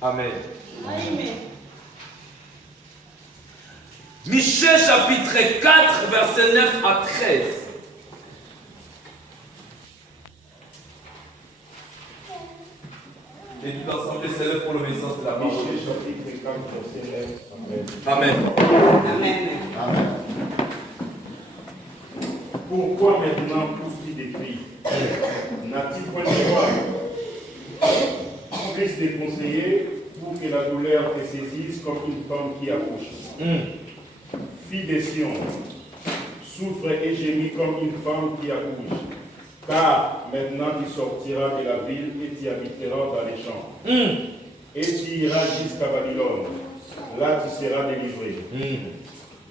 Amen. Amen. Michée chapitre 4, verset 9 à 13. Et toute l'assemblée s'élève pour l'obéissance de la parole. Michée chapitre 4, verset 9. Amen. Amen. Amen. Pourquoi maintenant pousse-t-il des cris? N'a-t-il point de voix? Puisse les conseiller pour que la douleur te saisisse comme une femme qui accouche. Fille de Sion, souffre et gémit comme une femme qui accouche. Car maintenant tu sortiras de la ville et tu habiteras dans les champs. Et tu iras jusqu'à Babylone. Là tu seras délivré.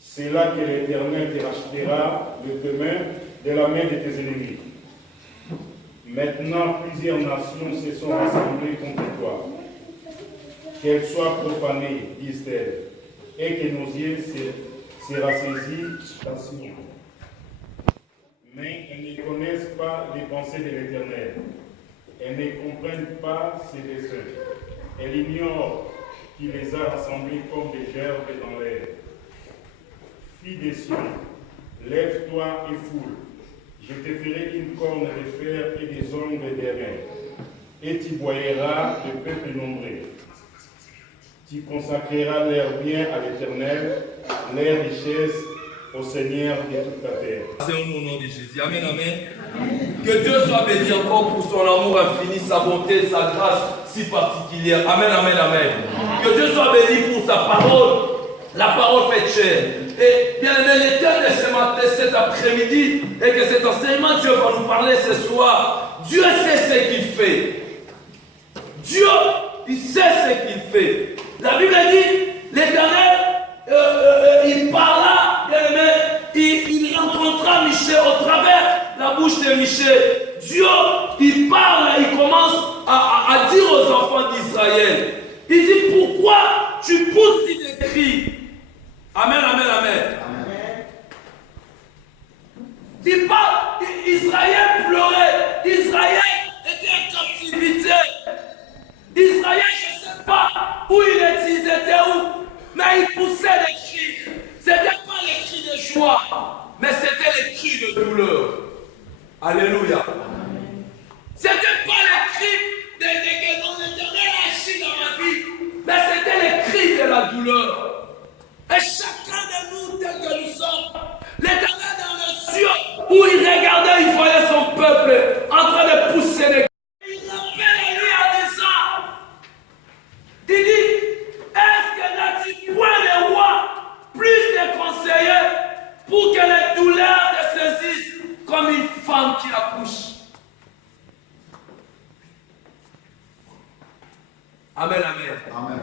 C'est là que l'Éternel te rachètera de tes mains, de la main de tes ennemis. Maintenant plusieurs nations se sont rassemblées contre toi. Qu'elles soient profanées, disent-elles, et que nos yeux se rassaisit ta Sion. Mais elles ne connaissent pas les pensées de l'Éternel. Elles ne comprennent pas ses desseins. Elles ignorent qu'il les a rassemblées comme des gerbes dans l'air. Fille des Sion, lève-toi et foule. Je te ferai une corne de fer et des ongles d'airain. Et tu broyeras le peuple nombreux. Tu consacreras leur bien à l'Éternel, leurs richesses au Seigneur de toute la terre. C'est au nom de Jésus. Amen, amen. Que Dieu soit béni encore pour son amour infini, sa bonté, sa grâce si particulière. Amen, amen, amen. Que Dieu soit béni pour sa parole, la parole faite chair. Et bien aimé, l'Éternel ce matin, cet après-midi, et que cet enseignement, Dieu va nous parler ce soir. Dieu sait ce qu'il fait. Dieu, il sait ce qu'il fait. La Bible dit, l'Éternel, il parla, bien aimé, il rencontra Michée au travers la bouche de Michée. Dieu, il parle, il commence à dire aux enfants d'Israël. Il dit, pourquoi tu pousses des cris? Amen, amen, amen. Il parle, Israël pleurait, Israël était en captivité. Israël, je ne sais pas où il était où, mais il poussait des cris. Ce n'était pas les cris de joie, mais c'était les cris de douleur. Alléluia. Ce n'était pas les cris que l'Éternel a agi dans ma vie, mais c'était les cris de la douleur. Et chacun de nous, tel que nous sommes, l'Éternel dans les cieux, où il regardait, il voyait son peuple en train de pousser des cris. Il l'appelle à lui en disant, il dit, est-ce que n'as-tu point de roi, plus de conseillers, pour que les douleurs te saisissent comme une femme qui accouche? Amen, amen. Amen.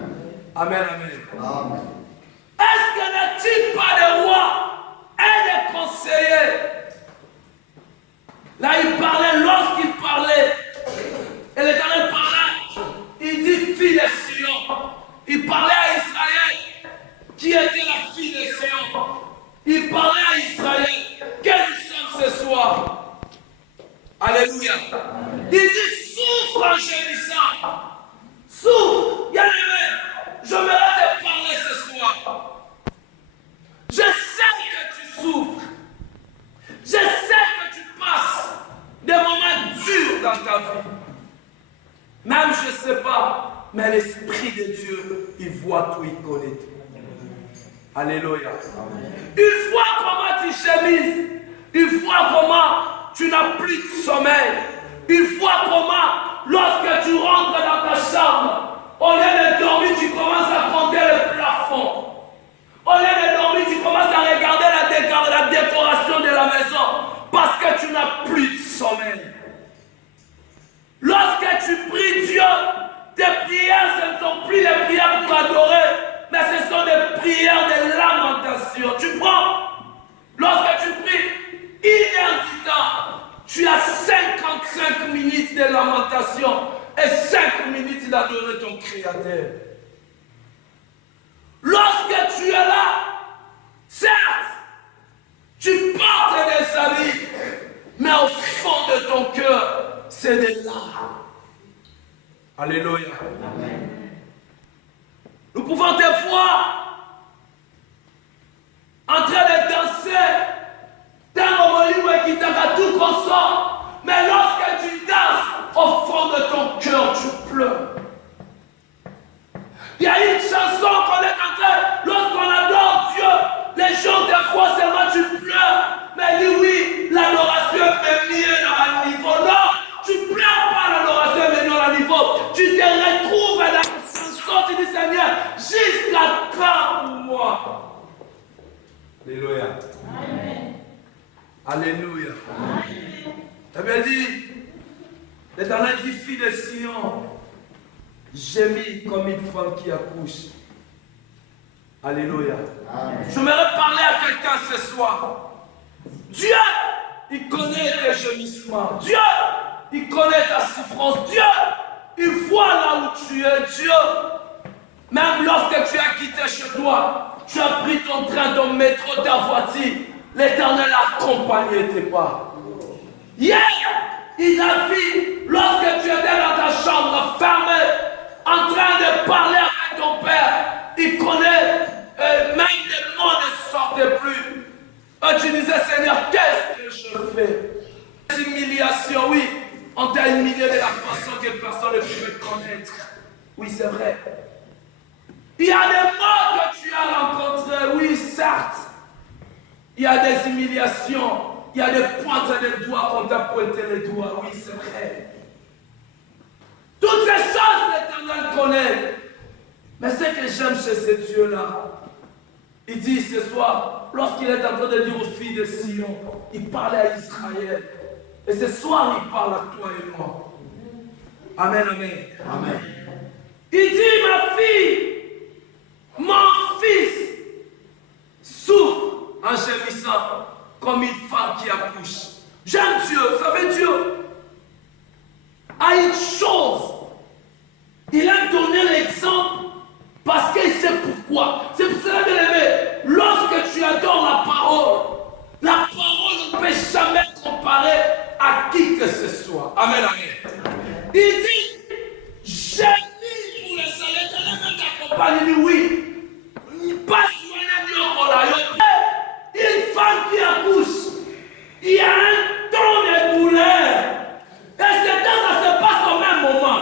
Amen, amen. Amen. Est-ce que n'a-t-il pas de roi et de conseillers? Là, il parlait, lorsqu'il parlait, et l'Éternel parlait, il dit fille de Sion. Il parlait à Israël, qui était la fille de Sion. Il parlait à Israël, que nous sommes ce soir. Alléluia. Il dit souffre en gémissant. Souffre, bien-aimé, je me laisse te parler ce soir. Je sais que tu souffres. Je sais que tu passes des moments durs dans ta vie. Même je ne sais pas, mais l'Esprit de Dieu, il voit tout, il connaît tout. Alléluia. Il voit comment tu chemises. Il voit comment tu n'as plus de sommeil. Il voit comment, lorsque tu rentres dans ta chambre, au lieu de dormir, tu commences à compter le plafond. Au lieu de dormir, tu commences à regarder la décoration de la maison parce que tu n'as plus de sommeil. Lorsque tu pries Dieu, tes prières, ce ne sont plus des prières pour adorer, mais ce sont des prières de lamentation. Tu prends, lorsque tu pries, 1 heure du temps, tu as 55 minutes de lamentation et 5 minutes d'adorer ton Créateur. Lorsque tu es là, certes, tu portes des habits, mais au fond de ton cœur, c'est des larmes. Alléluia. Nous pouvons te voir en train de danser dans le libre qui t'a tout consort. Mais lorsque tu danses, au fond de ton cœur, tu pleures. Il y a une chanson qu'on est en train, lorsqu'on adore Dieu, les gens des fois seulement tu pleures. Mais dis oui, l'adoration est mieux dans un niveau. Non, tu ne pleures pas l'adoration est mieux dans un niveau. Tu te retrouves dans la chanson, tu dis Seigneur, jusqu'à quand pour moi? Alléluia. Amen. Alléluia. Amen. Eh bien dit, l'Éternel dit, fille de Sion, gémis comme une femme qui accouche. Alléluia. Amen. Je voudrais parler à quelqu'un ce soir. Dieu, il connaît tes gémissements. Dieu, il connaît ta souffrance. Dieu, il voit là où tu es. Dieu, même lorsque tu as quitté chez toi, tu as pris ton train, ton métro, ta voiture, l'Éternel a accompagné tes pas. Hier, il a vu, lorsque tu étais dans ta chambre fermée, en train de parler avec ton père, il connaît, même les mots ne sortaient plus. Et tu disais, Seigneur, qu'est-ce que je fais? Des humiliations, oui, on t'a humilié de la façon que personne ne pouvait connaître. Oui, c'est vrai. Il y a des mots que tu as rencontrés, oui, certes. Il y a des humiliations, il y a des pointes des doigts qu'on t'a pointé les doigts, oui, c'est vrai. Toutes ces choses, l'Éternel connaît. Mais ce que j'aime chez ce Dieu-là, il dit ce soir, lorsqu'il est en train de dire aux filles de Sion, il parlait à Israël. Et ce soir, il parle à toi et moi. Amen, amen. Amen. Il dit, ma fille, mon fils, souffre en gémissant comme une femme qui accouche. J'aime Dieu, vous savez Dieu a une chose. Il a donné l'exemple parce qu'il sait pourquoi. C'est pour cela, bien aimé, lorsque tu adores la parole ne peut jamais comparer à qui que ce soit. Amen, amen. Il dit, j'ai mis pour le salaire, l'Éternel t'accompagne. Il dit oui. Pas sur une femme qui accouche, il y a un temps de douleur. Et c'est temps, ça se passe au même moment.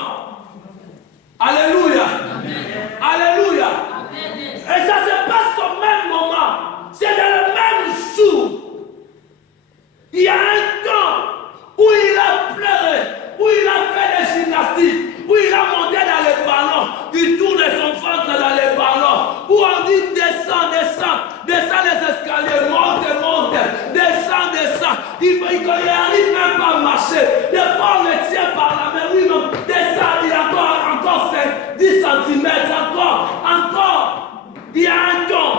Alléluia. Amen. Alléluia. Amen. Et ça se passe au même moment. C'est dans le même jour. Il y a un temps où il a pleuré, où il a fait des gymnastiques, où il a monté dans les ballons, il tourne son ventre dans les ballons, où on dit descends, descends, descends les escaliers, monte, monte, descends, descends. Il n'arrive même pas à marcher. Des fois on le tient par la main, oui, non, descends, il a encore 5, 10 cm, encore. Il y a un temps.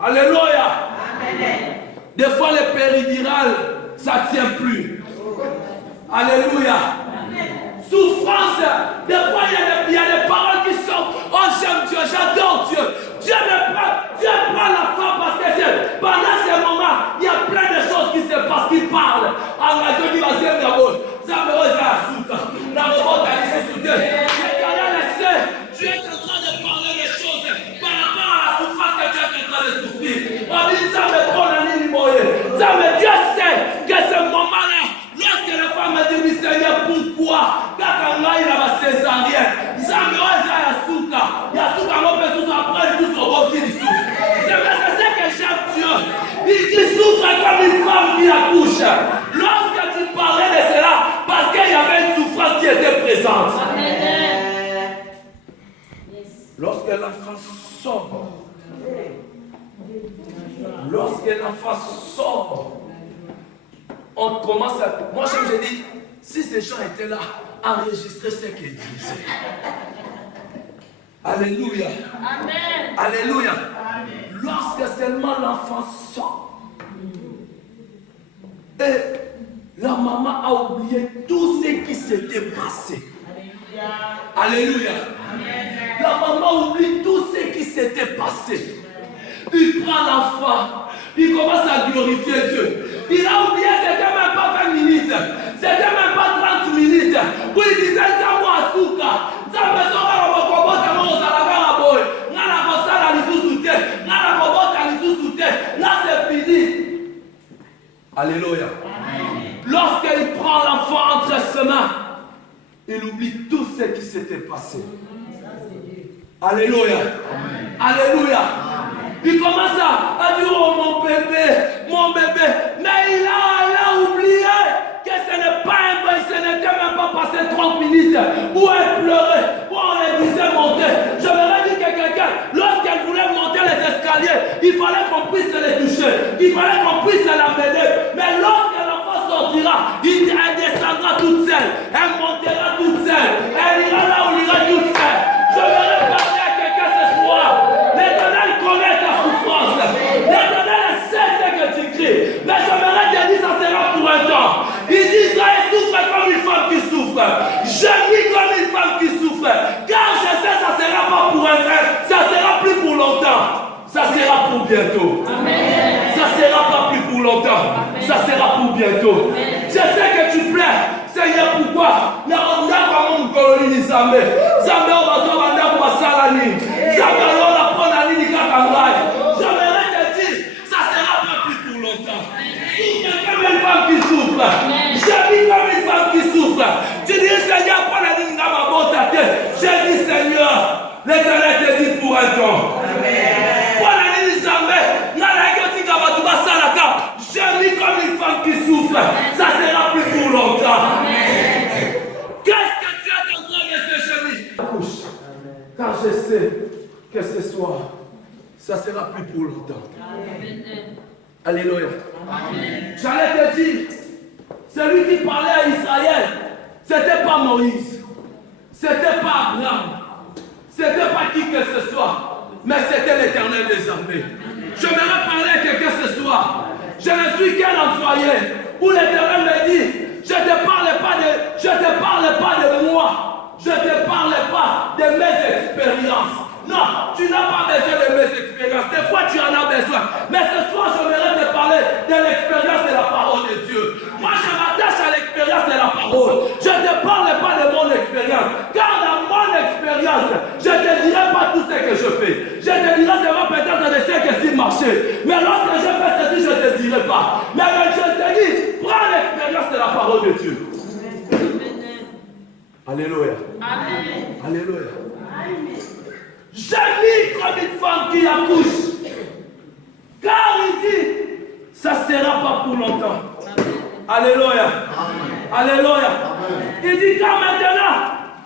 Alléluia. Amen. Des fois les péridurales, ça ne tient plus. Alléluia. Amen. Souffrance, des fois il y a des paroles qui sortent. Oh, j'aime Dieu, j'adore Dieu. Dieu prend la femme parce que pendant ces moments, il y a plein de choses qui se passent, qui parlent. En raison du bassin de rôle, ça me rose à souka. La robote a laissé sous Dieu. Tu es en train de parler des choses par rapport à la souffrance que tu es en train de souffrir. On dit ça me prend la ligne moyenne. Ça me Dieu sait que ce moment-là, lorsque la femme a dit Seigneur, pourquoi? Quand il a césarienne, ça me rose à souka. Il y a souka, mon père, tout après, tout son rôle, il souffre. C'est ce que j'aime Dieu. Il dit souffre comme une femme qui accouche. Lorsque tu parlais de cela, parce qu'il y avait une souffrance qui était présente. Lorsque l'enfant sort, on commence à... Moi, je dis, si ces gens étaient là, enregistrer ce qu'ils disaient. Alléluia. Amen. Alléluia. Amen. Lorsque seulement l'enfant sort, et la maman a oublié tout ce qui s'était passé. Alléluia. Alléluia. Amen. La maman oublie tout ce qui s'était passé. Il prend l'enfant, il commence à glorifier Dieu. Il a oublié, c'était même pas 20 minutes, c'était même pas 30 minutes. Où il disait, ça moi à souka, ça me sera au combat, ça me sera Alléluia. Lorsqu'il prend l'enfant entre ses mains, il oublie tout ce qui s'était passé. Alléluia. Alléluia. Il commence à dire, oh mon bébé. Mais il a oublié que ce n'est pas un bain, ce n'était même pas passé 30 minutes où elle pleurait, où on lui disait monter. Je me dit que quelqu'un, lorsqu'elle voulait monter les escaliers, il fallait qu'on puisse les toucher, il fallait qu'on puisse l'amener. Mais lorsque l'enfant sortira, elle descendra toute seule, elle montera toute seule, elle ira là où il ira toute seule. Je vais parler à quelqu'un ce soir. L'Éternel connaît ta souffrance. L'Éternel sait ce que tu cries. Mais j'aimerais te dire, ça sera pour un temps. Il dit, Israël souffre comme une femme qui souffre. Gémis comme une femme qui souffre. Car je sais, ça ne sera pas pour un temps. Ça ne sera plus pour longtemps. Ça sera pour bientôt. Amen. Ça ne sera pas plus pour longtemps. Amen. Ça sera pour bientôt. Amen. Je sais que tu plais. Seigneur, pourquoi? Mais on a vraiment une colonie de Zambé. Zambé, on va se rendre pour Salani. Zambé, on va prendre la ligne de Katangaï. J'aimerais te dire, ça ne sera pas plus pour longtemps. Souffre comme une femme qui souffre. J'ai mis comme une femme qui souffre. Tu dis, Seigneur, prends la ligne de ma bonne tête. J'ai dit, Seigneur, l'Éternel te dit pour un temps. Prends la ligne de Zambé. J'ai mis comme une femme qui souffre. Ça sera plus pour longtemps. Qu'est-ce que tu as en train de faire, chérie? Couche. Car je sais que ce soir, ça sera plus pour longtemps. Alléluia. J'allais te dire, celui qui parlait à Israël, c'était pas Moïse, c'était pas Abraham, c'était pas qui que ce soit, mais c'était l'Éternel des armées. Je vais parler à quelqu'un ce soir. Je ne suis qu'un employé où l'Éternel me dit, je ne te parle pas de moi, je ne te parle pas de mes expériences. Non, tu n'as pas besoin de mes expériences. Des fois, tu en as besoin. Mais ce soir, je voudrais te parler de l'expérience de la parole de Dieu. Moi, je m'attache à l'expérience de la parole. Je ne te parle pas de mon expérience. Car dans mon expérience, je ne te dirai pas tout ce que je fais. Je te dirai seulement peut-être de ce que c'est marché. Mais lorsque je fais ceci, je ne te dirai pas. Mais je te dis, prends l'expérience de la parole de Dieu. Alléluia. Amen. Alléluia. Amen. J'ai mis comme une femme qui accouche. Car il dit, ça ne sera pas pour longtemps. Alléluia. Alléluia. Il dit, car maintenant,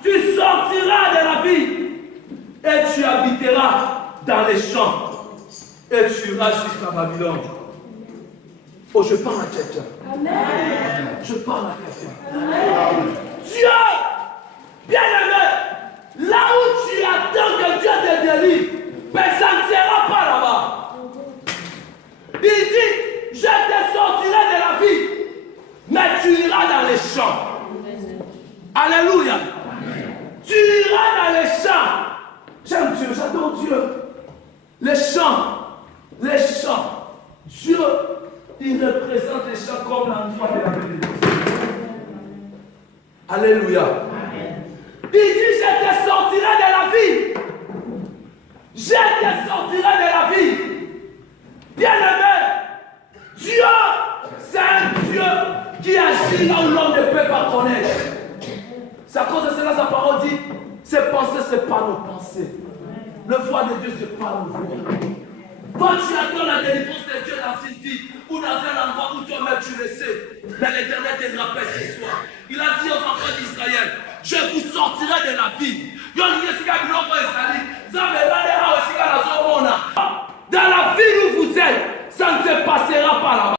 tu sortiras de la vie et tu habiteras dans les champs et tu iras jusqu'à Babylone. Oh, je parle à quelqu'un. Je parle à quelqu'un. Dieu, bien aimé, là où tu attends que Dieu te délivre, mais ça ne sera pas là-bas. Il dit, je te sortirai de la vie, mais tu iras dans les champs. Alléluia. Tu iras dans les champs. J'aime Dieu, j'adore Dieu. Les champs. Dieu, il représente les champs comme l'endroit de la bénédiction. Alléluia. Il dit, je te sortirai de la vie. Je te sortirai de la vie. Bien-aimé, Dieu, c'est un Dieu qui agit là où l'homme ne peut pas connaître. C'est à cause de cela, sa parole dit, ses pensées, ce n'est pas nos pensées. Le voix de Dieu, ce n'est pas nos voix. Quand tu attends la délivrance de Dieu dans une vie ou dans un endroit où toi-même tu le sais, mais l'Éternel te rappelle ce soir. Il a dit aux enfants d'Israël, je vous sortirai de la vie. Il y a